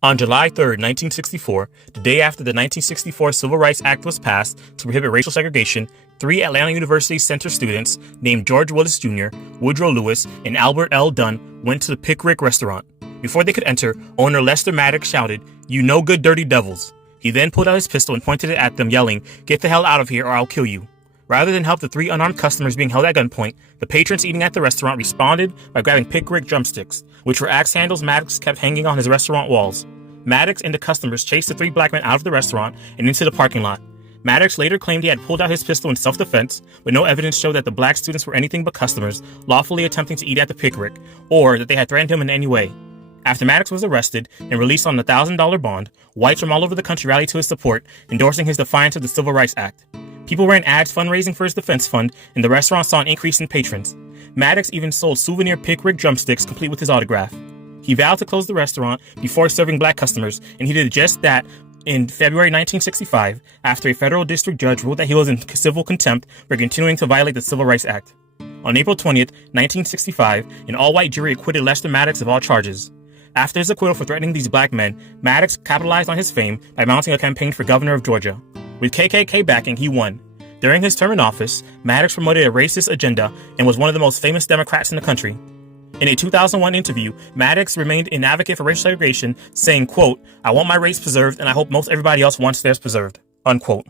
On July 3, 1964, the day after the 1964 Civil Rights Act was passed to prohibit racial segregation, three Atlanta University Center students named George Willis Jr., Woodrow Lewis, and Albert L. Dunn went to the Pickrick restaurant. Before they could enter, owner Lester Maddox shouted, "You no good dirty devils." He then pulled out his pistol and pointed it at them, yelling, "Get the hell out of here or I'll kill you." Rather than help the three unarmed customers being held at gunpoint, the patrons eating at the restaurant responded by grabbing Pickrick drumsticks, which were axe handles Maddox kept hanging on his restaurant walls. Maddox and the customers chased the three black men out of the restaurant and into the parking lot. Maddox later claimed he had pulled out his pistol in self-defense, but no evidence showed that the black students were anything but customers lawfully attempting to eat at the Pickrick, or that they had threatened him in any way. After Maddox was arrested and released on a $1,000 bond, whites from all over the country rallied to his support, endorsing his defiance of the Civil Rights Act. People ran ads fundraising for his defense fund, and the restaurant saw an increase in patrons. Maddox even sold souvenir Pickrick drumsticks complete with his autograph. He vowed to close the restaurant before serving black customers, and he did just that in February 1965 after a federal district judge ruled that he was in civil contempt for continuing to violate the Civil Rights Act. On April 20th, 1965, an all-white jury acquitted Lester Maddox of all charges. After his acquittal for threatening these black men, Maddox capitalized on his fame by mounting a campaign for governor of Georgia. With KKK backing, he won. During his term in office, Maddox promoted a racist agenda and was one of the most famous Democrats in the country. In a 2001 interview, Maddox remained an advocate for racial segregation, saying, quote, "I want my race preserved and I hope most everybody else wants theirs preserved," unquote.